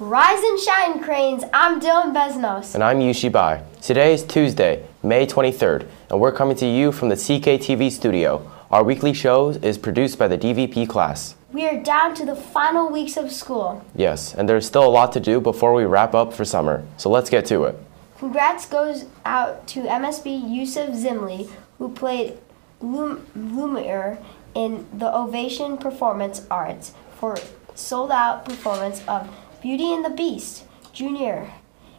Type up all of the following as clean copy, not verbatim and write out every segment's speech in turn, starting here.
Rise and shine, Cranes. I'm Dylan Beznos. And I'm Yushi Bai. Today is Tuesday, May 23rd, and we're coming to you from the CKTV studio. Our weekly show is produced by the DVP class. We are down to the final weeks of school. Yes, and there's still a lot to do before we wrap up for summer, so let's get to it. Congrats goes out to MSB Yusuf Zimli, who played Levasseur in the Ovation Performance Arts for sold-out performance of Beauty and the Beast, Junior.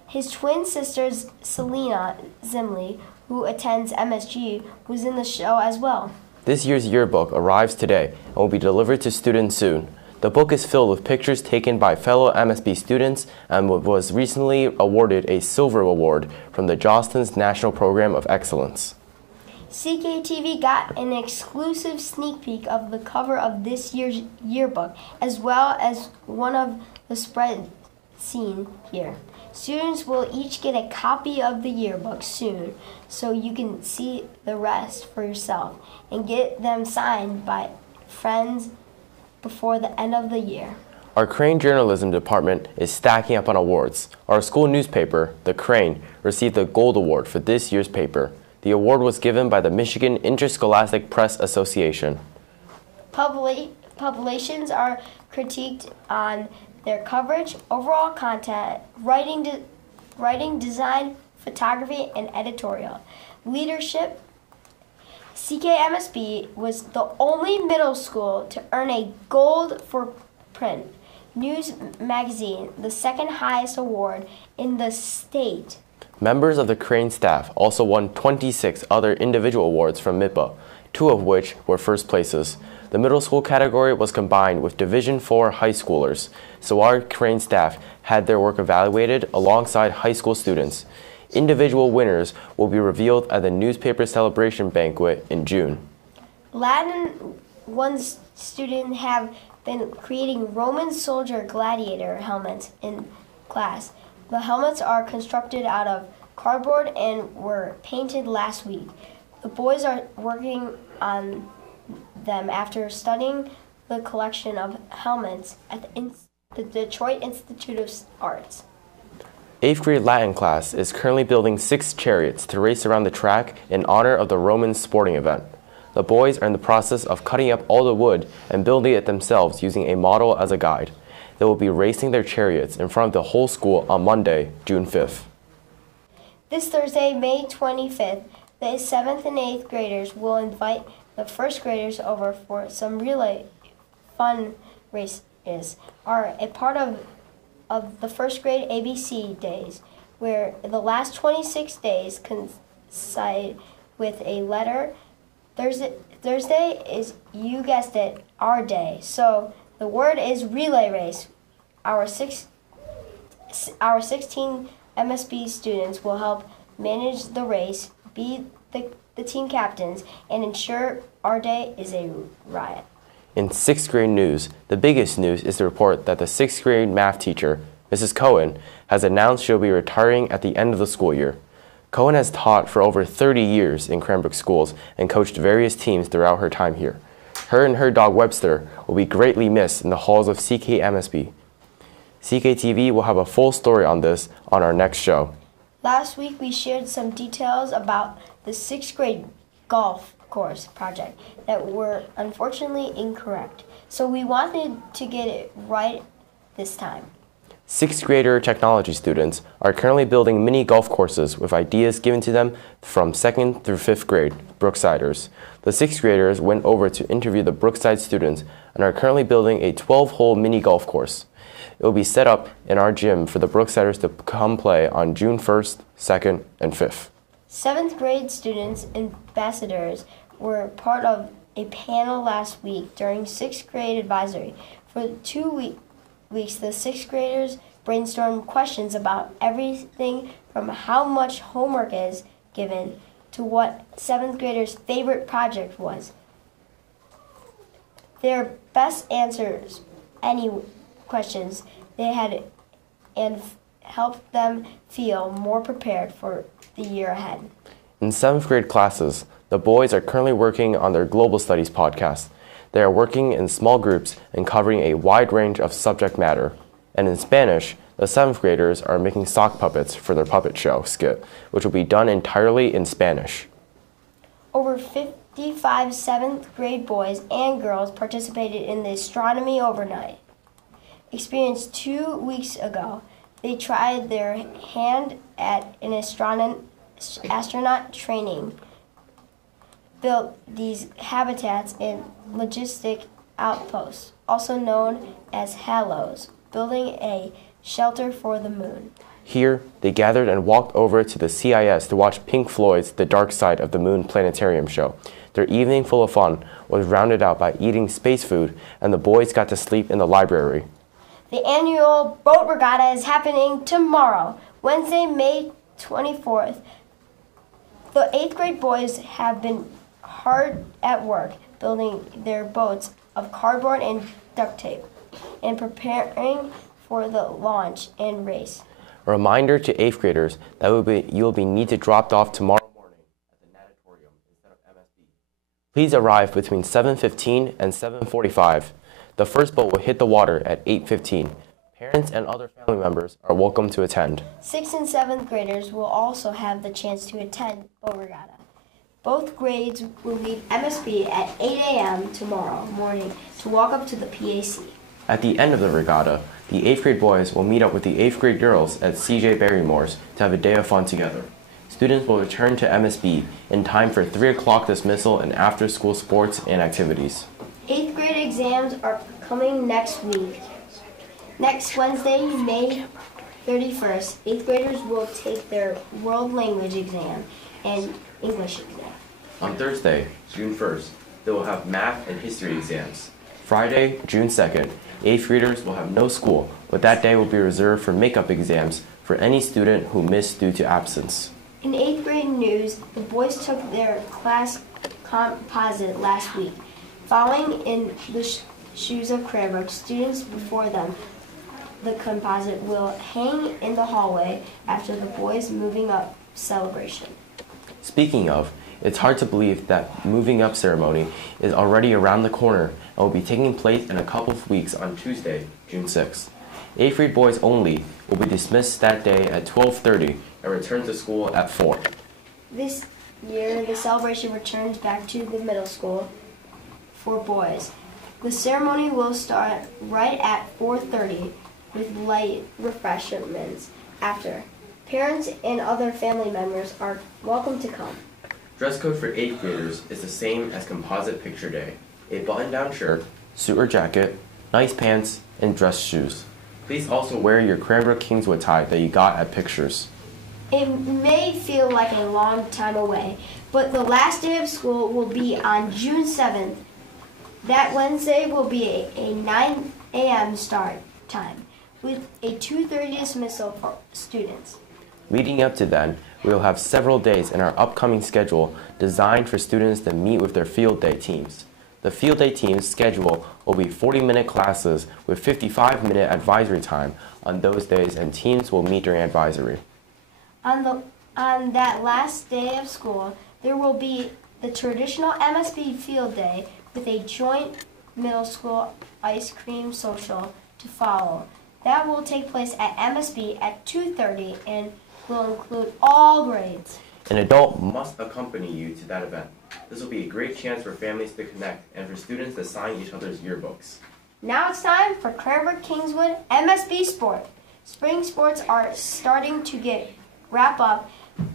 His twin sisters, Selena Zimli, who attends MSG, was in the show as well. This year's yearbook arrives today and will be delivered to students soon. The book is filled with pictures taken by fellow MSB students and was recently awarded a Silver Award from the Jostens National Program of Excellence. CKTV got an exclusive sneak peek of the cover of this year's yearbook, as well as one of the spreads seen here. Students will each get a copy of the yearbook soon, so you can see the rest for yourself and get them signed by friends before the end of the year. Our Crane Journalism Department is stacking up on awards. Our school newspaper, The Crane, received the Gold Award for this year's paper. The award was given by the Michigan Interscholastic Press Association. Publications are critiqued on their coverage, overall content, writing, design, photography, and editorial. Leadership. CKMSB was the only middle school to earn a gold for print. News Magazine, the second highest award in the state. Members of the Crane staff also won 26 other individual awards from MIPA, 2 of which were first places. The middle school category was combined with Division IV high schoolers, so our Crane staff had their work evaluated alongside high school students. Individual winners will be revealed at the newspaper celebration banquet in June. Latin 1 students have been creating Roman soldier gladiator helmets in class. The helmets are constructed out of cardboard and were painted last week. The boys are working on them after studying the collection of helmets at the Detroit Institute of Arts. 8th grade Latin class is currently building 6 chariots to race around the track in honor of the Roman sporting event. The boys are in the process of cutting up all the wood and building it themselves using a model as a guide. They will be racing their chariots in front of the whole school on Monday, June 5th. This Thursday, May 25th, the 7th and 8th graders will invite the 1st graders over for some relay fun races. Are a part of the 1st grade ABC days, where the last 26 days coincide with a letter. Thursday is, you guessed it, our day. So the word is relay race. Our 16 MSB students will help manage the race, be the team captains, and ensure our day is a riot. In 6th grade news, the biggest news is the report that the 6th grade math teacher, Mrs. Cohen, has announced she'll be retiring at the end of the school year. Cohen has taught for over 30 years in Cranbrook schools and coached various teams throughout her time here. Her and her dog Webster will be greatly missed in the halls of CKMSB. CKTV will have a full story on this on our next show. Last week we shared some details about the 6th grade golf course project that were unfortunately incorrect. So we wanted to get it right this time. 6th grader technology students are currently building mini golf courses with ideas given to them from 2nd through 5th grade Brooksiders. The 6th graders went over to interview the Brookside students and are currently building a 12-hole mini golf course. It will be set up in our gym for the Brooksiders to come play on June 1st, 2nd, and 5th. 7th grade students ambassadors were part of a panel last week during 6th grade advisory. For 2 weeks, the 6th graders brainstormed questions about everything from how much homework is given to what 7th graders' favorite project was. Their best answers any questions they had and helped them feel more prepared for the year ahead. In 7th grade classes, the boys are currently working on their Global Studies podcast. They are working in small groups and covering a wide range of subject matter. And in Spanish, the 7th graders are making sock puppets for their puppet show skit, which will be done entirely in Spanish. Over 55 7th grade boys and girls participated in the astronomy overnight experience 2 weeks ago. They tried their hand at an astronaut training, built these habitats in logistic outposts, also known as halos, building a shelter for the moon. Here, they gathered and walked over to the CIS to watch Pink Floyd's The Dark Side of the Moon planetarium show. Their evening full of fun was rounded out by eating space food, and the boys got to sleep in the library. The annual boat regatta is happening tomorrow, Wednesday, May 24th. The 8th grade boys have been hard at work building their boats of cardboard and duct tape and preparing for the launch and race. A reminder to 8th graders that you will be need to drop off tomorrow morning at the natatorium instead of MSB. Please arrive between 7:15 and 7:45. The first boat will hit the water at 8:15. Parents and other family members are welcome to attend. 6th and 7th graders will also have the chance to attend boat regatta. Both grades will leave MSB at 8 a.m. tomorrow morning to walk up to the PAC. At the end of the regatta, the 8th grade boys will meet up with the 8th grade girls at CJ Barrymore's to have a day of fun together. Students will return to MSB in time for 3 o'clock dismissal and after-school sports and activities. 8th grade exams are coming next week. Next Wednesday, May 31st, 8th graders will take their world language exam and English exam. On Thursday, June 1st, they will have math and history exams. Friday, June 2nd, 8th graders will have no school, but that day will be reserved for makeup exams for any student who missed due to absence. In 8th grade news, the boys took their class composite last week. Following in the shoes of Cranbrook, students before them, the composite will hang in the hallway after the boys' moving up celebration. Speaking of, it's hard to believe that moving up ceremony is already around the corner and will be taking place in a couple of weeks on Tuesday, June 6th. 8th grade boys only will be dismissed that day at 12:30 and return to school at 4. This year, the celebration returns back to the middle school for boys. The ceremony will start right at 4:30 with light refreshments after. Parents and other family members are welcome to come. Dress code for 8th graders is the same as Composite Picture Day. A button-down shirt, Suit or jacket, nice pants, and dress shoes. Please also wear your Cranbrook Kingswood tie that you got at Pictures. It may feel like a long time away, but the last day of school will be on June 7th. That Wednesday will be a 9 a.m. start time with a 2:30 dismissal for students. Leading up to then, we will have several days in our upcoming schedule designed for students to meet with their field day teams. The field day team's schedule will be 40-minute classes with 55-minute advisory time on those days, and teams will meet during advisory. On that last day of school, there will be the traditional MSB field day with a joint middle school ice cream social to follow. That will take place at MSB at 2:30 and will include all grades. An adult must accompany you to that event. This will be a great chance for families to connect and for students to sign each other's yearbooks. Now it's time for Cranbrook Kingswood MSB Sport. Spring sports are starting to wrap up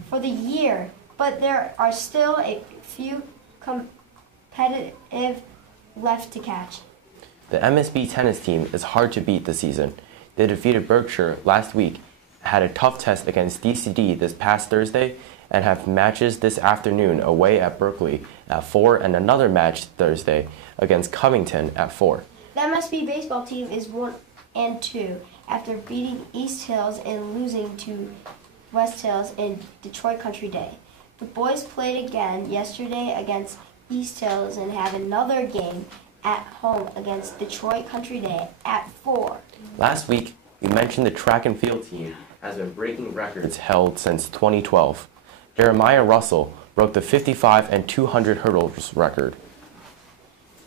for the year, but there are still a few competitive left to catch. The MSB tennis team is hard to beat this season. They defeated Berkshire last week, had a tough test against DCD this past Thursday, and have matches this afternoon away at Berkeley at 4 and another match Thursday against Covington at 4. The MSB baseball team is 1-2 after beating East Hills and losing to West Hills in Detroit Country Day. The boys played again yesterday against East Hills and have another game at home against Detroit Country Day at 4. Last week, we mentioned the track and field team has been breaking records held since 2012. Jeremiah Russell broke the 55 and 200 hurdles record.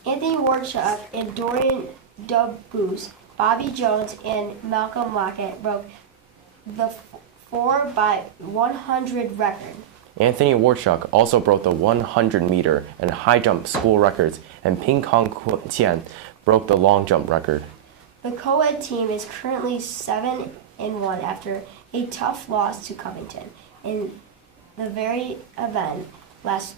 Anthony Warchuk and Dorian Dubgoose Bobby Jones and Malcolm Lockett broke the 4x100 record. Anthony Warchuk also broke the 100-meter and high jump school records, and Ping Kong Qian broke the long jump record. The co-ed team is currently 7-1 after a tough loss to Covington in the very event last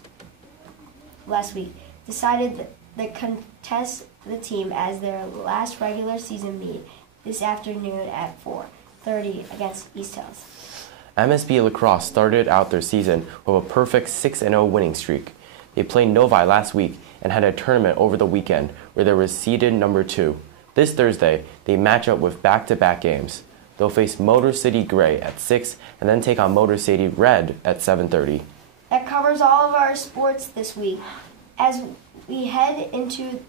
week. Decided to contest the team as their last regular season meet this afternoon at 4:30 against East Hills. MSB Lacrosse started out their season with a perfect 6-0 winning streak. They played Novi last week and had a tournament over the weekend where they were seeded number 2. This Thursday, they match up with back-to-back games. They'll face Motor City Gray at 6 and then take on Motor City Red at 7:30. That covers all of our sports this week. As we head into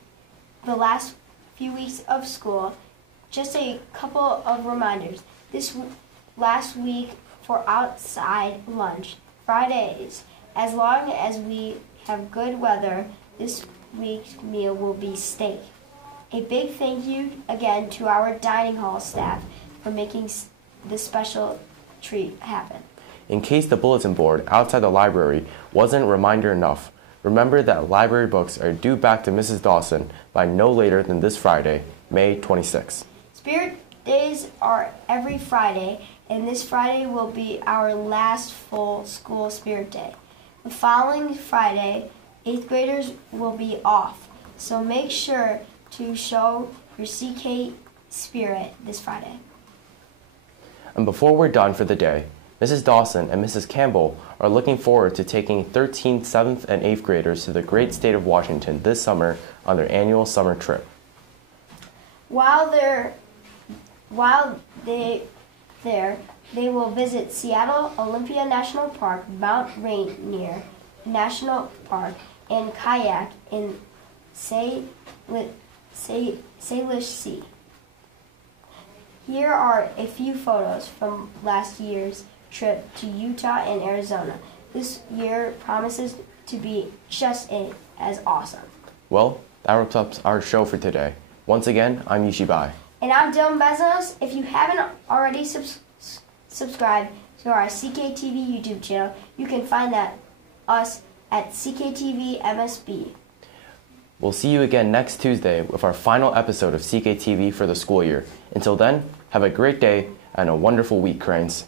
the last few weeks of school, just a couple of reminders. Last week for outside lunch, Fridays, as long as we have good weather, this week's meal will be steak. A big thank you again to our dining hall staff for making this special treat happen. In case the bulletin board outside the library wasn't a reminder enough, remember that library books are due back to Mrs. Dawson by no later than this Friday, May 26. Spirit Days are every Friday, and this Friday will be our last full school Spirit Day. The following Friday, 8th graders will be off, so make sure to show your CK spirit this Friday. And before we're done for the day, Mrs. Dawson and Mrs. Campbell are looking forward to taking 13th, 7th, and 8th graders to the great state of Washington this summer on their annual summer trip. While they will visit Seattle Olympia National Park, Mount Rainier National Park, and kayak in Salish Sea. Here are a few photos from last year's trip to Utah and Arizona. This year promises to be just as awesome. Well, that wraps up our show for today. Once again, I'm Yushi Bai. And I'm Beznos. If you haven't already subscribed to our CKTV YouTube channel, you can find us at CKTV MSB. We'll see you again next Tuesday with our final episode of CKTV for the school year. Until then, have a great day and a wonderful week, Cranes.